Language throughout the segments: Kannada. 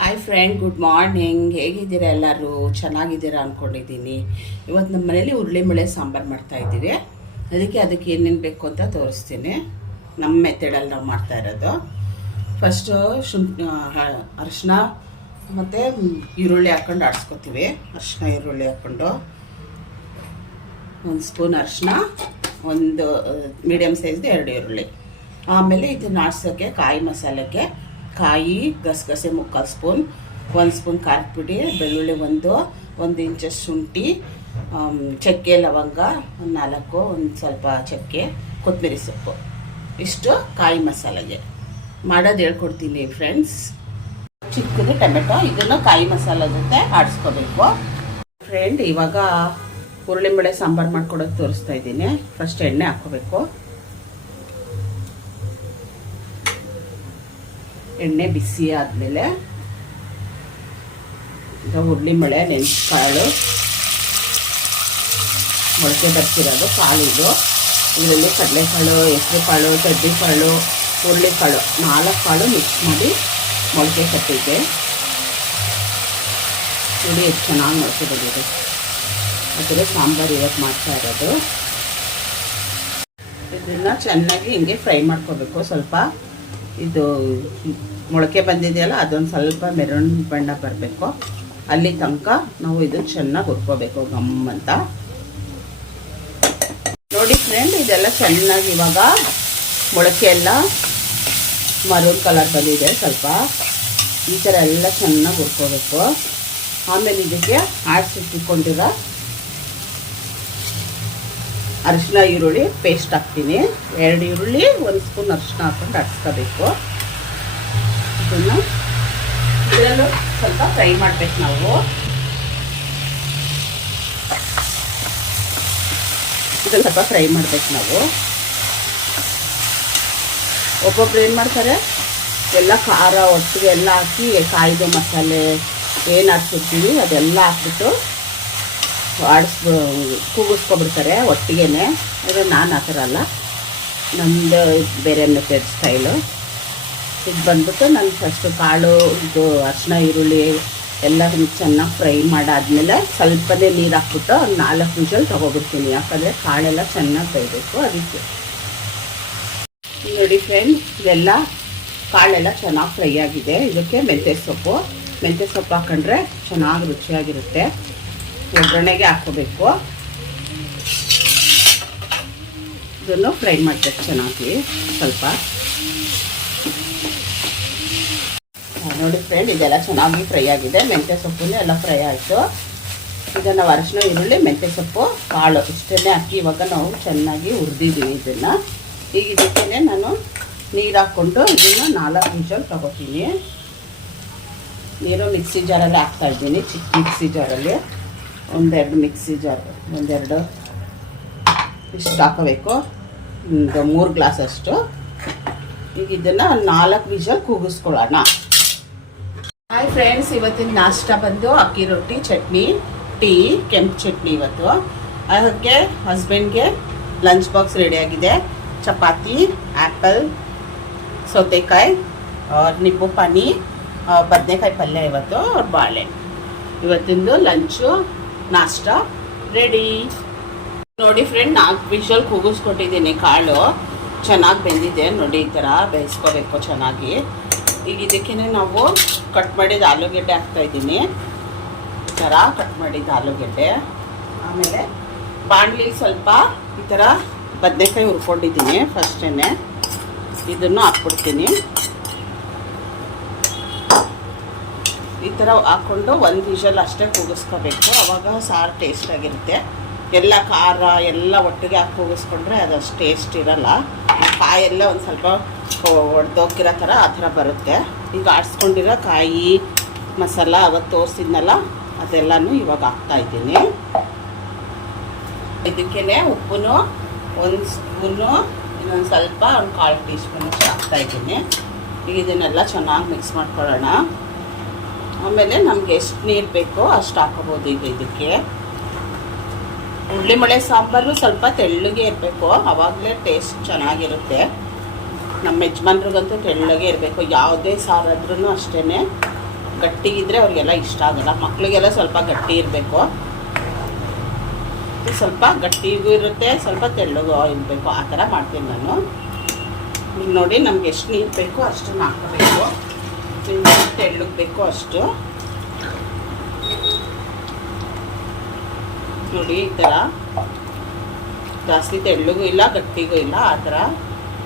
Hi friend, good morning. ಹೇಗಿದ್ದೀರಾ? ಎಲ್ಲರೂ ಚೆನ್ನಾಗಿದ್ದೀರಾ ಅಂದ್ಕೊಂಡಿದ್ದೀನಿ. ಇವತ್ತು ನಮ್ಮ ಮನೇಲಿ ಉರುಳಿಮಳೆ ಸಾಂಬಾರು ಮಾಡ್ತಾ ಇದ್ದೀವಿ. ಅದಕ್ಕೆ ಏನೇನು ಬೇಕು ಅಂತ ತೋರಿಸ್ತೀನಿ. ನಮ್ಮ ಮೆಥಡಲ್ಲಿ ನಾವು ಮಾಡ್ತಾ ಇರೋದು. ಫಸ್ಟು ಅರಿಶಿನ ಮತ್ತು ಈರುಳ್ಳಿ ಹಾಕ್ಕೊಂಡು ಆಡಿಸ್ಕೊತೀವಿ. ಅರಿಶಿನ ಈರುಳ್ಳಿ ಹಾಕ್ಕೊಂಡು 1 ಸ್ಪೂನ್ ಅರಿಶಿನ, ಒಂದು ಮೀಡಿಯಮ್ ಸೈಜ್ದು 2 ಈರುಳ್ಳಿ. ಆಮೇಲೆ ಇದನ್ನು ಆಡ್ಸೋಕ್ಕೆ ಕಾಯಿ ಮಸಾಲೆಗೆ ಕಾಯಿ, ಗಸಗಸೆ 3/4 ಸ್ಪೂನ್, 1 ಸ್ಪೂನ್ ಖಾರದ ಪುಡಿ, ಬೆಳ್ಳುಳ್ಳಿ 1 ಇಂಚಷ್ಟು ಶುಂಠಿ, ಚಕ್ಕೆ ಲವಂಗ 4, ಒಂದು ಸ್ವಲ್ಪ ಚಕ್ಕೆ, ಕೊತ್ತಂಬರಿ ಸೊಪ್ಪು. ಇಷ್ಟು ಕಾಯಿ ಮಸಾಲೆಗೆ ಮಾಡೋದು ಹೇಳ್ಕೊಡ್ತೀನಿ ಫ್ರೆಂಡ್ಸ್. ಚಿಕ್ಕದು ಟೊಮೆಟೊ, ಇದನ್ನು ಕಾಯಿ ಮಸಾಲೆ ಜೊತೆ ಆಡಿಸ್ಕೋಬೇಕು ಫ್ರೆಂಡ್. ಇವಾಗ ಉರುಳಿಮಳೆ ಸಾಂಬಾರು ಮಾಡ್ಕೊಡೋದು ತೋರಿಸ್ತಾ ಇದ್ದೀನಿ. ಫಸ್ಟ್ ಎಣ್ಣೆ ಹಾಕ್ಕೋಬೇಕು. ಎಣ್ಣೆ ಬಿಸಿ ಆದಮೇಲೆ ಈಗ ಉರುಳಿಮಳೆ ನೆನೆಸ್ಕಾಳು ಮೊಳಕೆ ಬರ್ತಿರೋದು ಕಾಳು ಇದು. ಇದರಲ್ಲಿ ಕಡಲೆಕಾಳು, ಹೆಸರು ಕಾಳು, ಕಡ್ಲೆಕಾಳು, ಹುರುಳಿಕಾಳು 4 ಕಾಳು ಮಿಕ್ಸ್ ಮಾಡಿ ಮೊಳಕೆ ಕಟ್ಟಿದ್ದೆ. ನೋಡಿ ಎಷ್ಟು ಚೆನ್ನಾಗಿ ಮೊಳಕೆ ಬಂದಿದೆ. ಅದರ ಸಾಂಬಾರು ಇವತ್ತು ಮಾಡ್ತಾ ಇರೋದು. ಇದನ್ನು ಚೆನ್ನಾಗಿ ಹಿಂಗೆ ಫ್ರೈ ಮಾಡ್ಕೋಬೇಕು. ಸ್ವಲ್ಪ ಇದು ಮೊಳಕೆ ಬಂದಿದೆಯಲ್ಲ, ಅದೊಂದು ಸ್ವಲ್ಪ ಮೆರೂನ್ ಬಣ್ಣ ಬರಬೇಕು. ಅಲ್ಲಿ ತನಕ ನಾವು ಇದನ್ನು ಚೆನ್ನಾಗಿ ಹುರ್ಕೋಬೇಕು ಗಮ್ ಅಂತ. ನೋಡಿ ಫ್ರೆಂಡ್, ಇದೆಲ್ಲ ಚೆನ್ನಾಗಿ ಇವಾಗ ಮೊಳಕೆ ಎಲ್ಲ ಮರೂನ್ ಕಲರ್ ಬಂದಿದೆ. ಸ್ವಲ್ಪ ಈ ಥರ ಎಲ್ಲ ಚೆನ್ನಾಗಿ ಹುರ್ಕೋಬೇಕು. ಆಮೇಲೆ ಇದಕ್ಕೆ ಆಡಿಸಿಟ್ಕೊಂಡಿರೋ ಅರಿಶಿನ ಈರುಳ್ಳಿ ಪೇಸ್ಟ್ ಹಾಕ್ತೀನಿ. 2 ಈರುಳ್ಳಿ, 1 ಸ್ಪೂನ್ ಅರಿಶಿನ ಹಾಕ್ಕೊಂಡು ಆಡಿಸ್ಕೋಬೇಕು. ಇದನ್ನು ಸ್ವಲ್ಪ ಫ್ರೈ ಮಾಡಬೇಕು ನಾವು. ಇದನ್ನು ಸ್ವಲ್ಪ ಫ್ರೈ ಮಾಡಬೇಕು ನಾವು. ಒಬ್ಬೊಬ್ರು ಏನು ಮಾಡ್ತಾರೆ, ಎಲ್ಲ ಖಾರ ಒಟ್ಟಿಗೆ ಎಲ್ಲ ಹಾಕಿ ಕಾಯ್ದು ಮಸಾಲೆ ಏನು ಹಾಕ್ತಿರ್ತೀವಿ ಅದೆಲ್ಲ ಹಾಕ್ಬಿಟ್ಟು ಕೂಗಿಸ್ಕೊಬಿಡ್ತಾರೆ ಒಟ್ಟಿಗೆ. ಆದರೆ ನಾನು ಆ ಥರ ಅಲ್ಲ, ನಮ್ಮದು ಬೇರೆ ಮೆಥಡ್ ಸ್ಟೈಲು. ಇದು ಬಂದ್ಬಿಟ್ಟು ನಾನು ಫಸ್ಟು ಕಾಳು, ಇದು ಅರಿಶಿನ ಈರುಳ್ಳಿ ಎಲ್ಲ ಚೆನ್ನಾಗಿ ಫ್ರೈ ಮಾಡಾದ್ಮೇಲೆ ಸ್ವಲ್ಪನೇ ನೀರು ಹಾಕ್ಬಿಟ್ಟು ಒಂದು 4 ವಿಷಲ್ ತೊಗೊಬಿಡ್ತೀನಿ. ಯಾಕಂದರೆ ಕಾಳೆಲ್ಲ ಚೆನ್ನಾಗಿ ಬೇಯಬೇಕು ಅದಕ್ಕೆ. ನೋಡಿ ಫ್ರೆಂಡ್, ಇದೆಲ್ಲ ಕಾಳೆಲ್ಲ ಚೆನ್ನಾಗಿ ಫ್ರೈ ಆಗಿದೆ. ಇದಕ್ಕೆ ಮೆಂತ್ಯ ಸೊಪ್ಪು ಹಾಕೊಂಡ್ರೆ ಚೆನ್ನಾಗಿ ರುಚಿಯಾಗಿರುತ್ತೆ. ಒಗ್ಗರಣೆಗೆ ಹಾಕ್ಕೋಬೇಕು. ಇದನ್ನು ಫ್ರೈ ಮಾಡಬೇಕು ಚೆನ್ನಾಗಿ ಸ್ವಲ್ಪ. ನೋಡಿ ಫ್ರೆಂಡ್, ಇದೆಲ್ಲ ಚೆನ್ನಾಗಿ ಫ್ರೈ ಆಗಿದೆ. ಮೆಂತ್ಯ ಸೊಪ್ಪು ಎಲ್ಲ ಫ್ರೈ ಆಯಿತು. ಈಗ ನಾವು ಅರಿಶಿನ ಈರುಳ್ಳಿ ಮೆಂತ್ಯ ಸೊಪ್ಪು ಕಾಳು ಇಷ್ಟನ್ನೇ ಹಾಕಿ ಇವಾಗ ನಾವು ಚೆನ್ನಾಗಿ ಹುರಿದಿದ್ದೀವಿ ಇದನ್ನು. ಈಗ ಇದಕ್ಕೇ ನಾನು ನೀರು ಹಾಕ್ಕೊಂಡು ಇದನ್ನು 4 ವಿಷಲ್ ತಗೋತೀನಿ. ನೀರು ಮಿಕ್ಸಿ ಜಾರಲ್ಲಿ ಹಾಕ್ತಾಯಿದ್ದೀನಿ, ಚಿಕ್ಕ ಮಿಕ್ಸಿ ಜಾರಲ್ಲಿ. 1-2 ಮಿಕ್ಸಿ ಜಾರ್, 1-2 ಇಷ್ಟು ಹಾಕೋಬೇಕು. 3 ಗ್ಲಾಸ್ ಅಷ್ಟು. ಈಗ ಇದನ್ನು 4 ವಿಷಲ್ ಕೂಗಿಸ್ಕೊಳ್ಳೋಣ. ಹಾಯ್ ಫ್ರೆಂಡ್ಸ್, ಇವತ್ತಿನ ನಾಷ್ಟ ಬಂದು ಅಕ್ಕಿ ರೊಟ್ಟಿ, ಚಟ್ನಿ, ಟೀ, ಕೆಂಪು ಚಟ್ನಿ ಇವತ್ತು. ಅದಕ್ಕೆ ಹಸ್ಬೆಂಡ್ಗೆ ಲಂಚ್ ಬಾಕ್ಸ್ ರೆಡಿಯಾಗಿದೆ. ಚಪಾತಿ, ಆ್ಯಪಲ್, ಸೌತೆಕಾಯಿ, ನಿಂಬು ಪಾನಿ, ಬದನೆಕಾಯಿ ಪಲ್ಯ ಇವತ್ತು, ಬಾಳೆಹಣ್ಣು. ಇವತ್ತಿಂದು ಲಂಚು ನಾಷ್ಟ ರೆಡಿ. ನೋಡಿ ಫ್ರೆಂಡ್, 4 ವಿಷಲ್ ಕೂಗಿಸ್ಕೊಟ್ಟಿದ್ದೀನಿ. ಕಾಳು ಚೆನ್ನಾಗಿ ಬೆಂದಿದೆ. ನೋಡಿ ಈ ಥರ ಬೇಯಿಸ್ಕೋಬೇಕು ಚೆನ್ನಾಗಿ. ಈಗ ಇದಕ್ಕೇ ನಾವು ಕಟ್ ಮಾಡಿದ ಆಲೂಗೆಡ್ಡೆ ಹಾಕ್ತಾಯಿದ್ದೀನಿ. ಈ ಥರ ಕಟ್ ಮಾಡಿದ ಆಲೂಗೆಡ್ಡೆ. ಆಮೇಲೆ ಬಾಣಲಿ ಸ್ವಲ್ಪ ಈ ಥರ ಬದನೆಕಾಯಿ ಹುರ್ಕೊಂಡಿದ್ದೀನಿ. ಫಸ್ಟೇ ಇದನ್ನು ಹಾಕ್ಬಿಡ್ತೀನಿ. ಈ ಥರ ಹಾಕ್ಕೊಂಡು 1 ವಿಷಲ್ ಅಷ್ಟೇ ಕೂಗಿಸ್ಕೋಬೇಕು. ಆವಾಗ ಸಾರು ಟೇಸ್ಟಾಗಿರುತ್ತೆ. ಎಲ್ಲ ಖಾರ ಎಲ್ಲ ಒಟ್ಟಿಗೆ ಹಾಕಿ ಕೂಗಿಸ್ಕೊಂಡ್ರೆ ಅದಷ್ಟು ಟೇಸ್ಟ್ ಇರೋಲ್ಲ. ಕಾಯೆಲ್ಲ ಒಂದು ಸ್ವಲ್ಪ ಒಡೆದೋಗಿರೋ ಥರ ಆ ಥರ ಬರುತ್ತೆ. ಈಗ ಆಡಿಸ್ಕೊಂಡಿರೋ ಕಾಯಿ ಮಸಾಲ ಅವತ್ತು ತೋರಿಸಿದ್ನಲ್ಲ ಅದೆಲ್ಲನೂ ಇವಾಗ ಹಾಕ್ತಾಯಿದ್ದೀನಿ. ಇದಕ್ಕೇ ಉಪ್ಪು 1 ಸ್ಪೂನು, ಇನ್ನೊಂದು ಸ್ವಲ್ಪ 1/4 ಟೀ ಸ್ಪೂನ್ ಅಷ್ಟು ಹಾಕ್ತಾಯಿದ್ದೀನಿ. ಈಗ ಇದನ್ನೆಲ್ಲ ಚೆನ್ನಾಗಿ ಮಿಕ್ಸ್ ಮಾಡ್ಕೊಳ್ಳೋಣ. ಆಮೇಲೆ ನಮ್ಗೆ ಎಷ್ಟು ನೀರು ಬೇಕೋ ಅಷ್ಟು ಹಾಕೋಬೋದು. ಈಗ ಇದಕ್ಕೆ ಉರುಳಿಮಳೆ ಸಾಂಬಾರು ಸ್ವಲ್ಪ ತೆಳ್ಳಗೆ ಇರಬೇಕು, ಆವಾಗಲೇ ಟೇಸ್ಟ್ ಚೆನ್ನಾಗಿರುತ್ತೆ. ನಮ್ಮ ಯಜಮಾನ್ರಿಗಂತೂ ತೆಳ್ಳಗೆ ಇರಬೇಕು, ಯಾವುದೇ ಸಾರಾದ್ರೂ ಅಷ್ಟೇ. ಗಟ್ಟಿಗಿದ್ರೆ ಅವ್ರಿಗೆಲ್ಲ ಇಷ್ಟ ಆಗಲ್ಲ. ಮಕ್ಕಳಿಗೆಲ್ಲ ಸ್ವಲ್ಪ ಗಟ್ಟಿ ಇರಬೇಕು, ಸ್ವಲ್ಪ ಗಟ್ಟಿಗೂ ಇರುತ್ತೆ, ಸ್ವಲ್ಪ ತೆಳ್ಳಗೂ ಇರಬೇಕು. ಆ ಥರ ಮಾಡ್ತೀನಿ ನಾನು. ಈಗ ನೋಡಿ ನಮ್ಗೆ ಎಷ್ಟು ನೀರು ಬೇಕೋ ಅಷ್ಟನ್ನು ಹಾಕಬೇಕು. ತೆಳ್ಳಗೆ ಬೇಕೋ ಅಷ್ಟು ನೋಡಿ. ಈ ಥರ ಜಾಸ್ತಿ ತೆಳ್ಳಗೂ ಇಲ್ಲ ಗಟ್ಟಿಗೂ ಇಲ್ಲ, ಆ ಥರ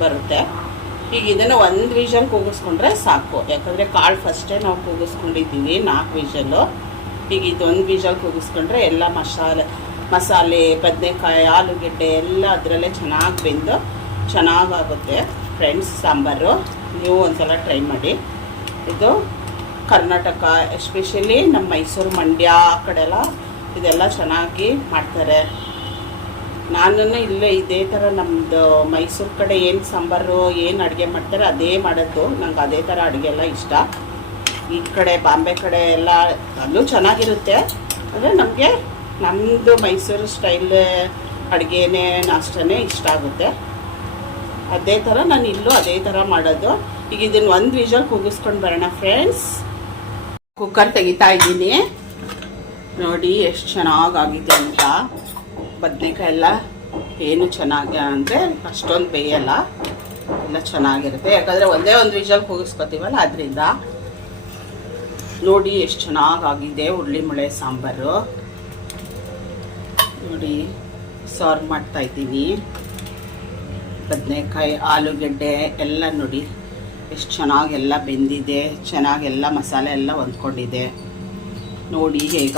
ಬರುತ್ತೆ. ಈಗ ಇದನ್ನು 1 ವಿಷಲ್ ಕೂಗಿಸ್ಕೊಂಡ್ರೆ ಸಾಕು, ಯಾಕಂದರೆ ಕಾಳು ಫಸ್ಟೇ ನಾವು ಕೂಗಿಸ್ಕೊಂಡಿದ್ದೀವಿ 4 ವಿಷಲ್ಲು. ಈಗ ಇದು 1 ವಿಷಲ್ ಕೂಗಿಸ್ಕೊಂಡ್ರೆ ಎಲ್ಲ ಮಸಾಲೆ ಬದನೆಕಾಯಿ ಆಲೂಗೆಡ್ಡೆ ಎಲ್ಲ ಅದರಲ್ಲೇ ಚೆನ್ನಾಗಿ ಬೆಂದು ಚೆನ್ನಾಗಾಗುತ್ತೆ ಫ್ರೆಂಡ್ಸ್ ಸಾಂಬಾರು. ನೀವು ಒಂದ್ಸಲ ಟ್ರೈ ಮಾಡಿ. ಇದು ಕರ್ನಾಟಕ, ಎಸ್ಪೆಷಲಿ ನಮ್ಮ ಮೈಸೂರು ಮಂಡ್ಯ ಆ ಕಡೆ ಎಲ್ಲ ಇದೆಲ್ಲ ಚೆನ್ನಾಗಿ ಮಾಡ್ತಾರೆ. ನಾನು ಇಲ್ಲೇ ಇದೇ ಥರ ನಮ್ಮದು ಮೈಸೂರು ಕಡೆ ಏನು ಸಾಂಬಾರು ಏನು ಅಡುಗೆ ಮಾಡ್ತಾರೆ ಅದೇ ಮಾಡೋದು. ನಂಗೆ ಅದೇ ಥರ ಅಡುಗೆ ಎಲ್ಲ ಇಷ್ಟ. ಈ ಕಡೆ ಬಾಂಬೆ ಕಡೆ ಎಲ್ಲ ಅಲ್ಲೂ ಚೆನ್ನಾಗಿರುತ್ತೆ, ಅಂದರೆ ನಮಗೆ ನಮ್ಮದು ಮೈಸೂರು ಸ್ಟೈಲ್ ಅಡುಗೆನೇ ನಾಷ್ಟನೇ ಇಷ್ಟ ಆಗುತ್ತೆ. ಅದೇ ಥರ ನಾನು ಇಲ್ಲೂ ಅದೇ ಥರ ಮಾಡೋದು. ಈಗ ಇದನ್ನು 1 ವಿಷಲ್ ಕೂಗಿಸ್ಕೊಂಡು ಬರೋಣ ಫ್ರೆಂಡ್ಸ್. ಕುಕ್ಕರ್ ತೆಗಿತಾ ಇದ್ದೀನಿ ನೋಡಿ ಎಷ್ಟು ಚೆನ್ನಾಗಾಗಿದೆ ಅಂತ. ಬದನೆಕಾಯಿ ಎಲ್ಲ ಏನು ಚೆನ್ನಾಗಿ ಅಂದರೆ ಅಷ್ಟೊಂದು ಬೇಯಲ್ಲ, ಎಲ್ಲ ಚೆನ್ನಾಗಿರುತ್ತೆ. ಯಾಕಂದರೆ ಒಂದೇ 1 ವಿಷಲ್ ಕೂಗಿಸ್ಕೊತೀವಲ್ಲ ಅದರಿಂದ. ನೋಡಿ ಎಷ್ಟು ಚೆನ್ನಾಗಾಗಿದೆ ಉರುಳಿ ಮುಳೆ ಸಾಂಬಾರು. ನೋಡಿ ಸರ್ವ್ ಮಾಡ್ತಾ ಇದ್ದೀನಿ. ಬದನೆಕಾಯಿ ಆಲೂಗೆಡ್ಡೆ ಎಲ್ಲ ನೋಡಿ ಎಷ್ಟು ಚೆನ್ನಾಗೆಲ್ಲ ಬೆಂದಿದೆ, ಚೆನ್ನಾಗೆಲ್ಲ ಮಸಾಲೆ ಎಲ್ಲ ಹೊಂದ್ಕೊಂಡಿದೆ. ನೋಡಿ ಹೇಗೆ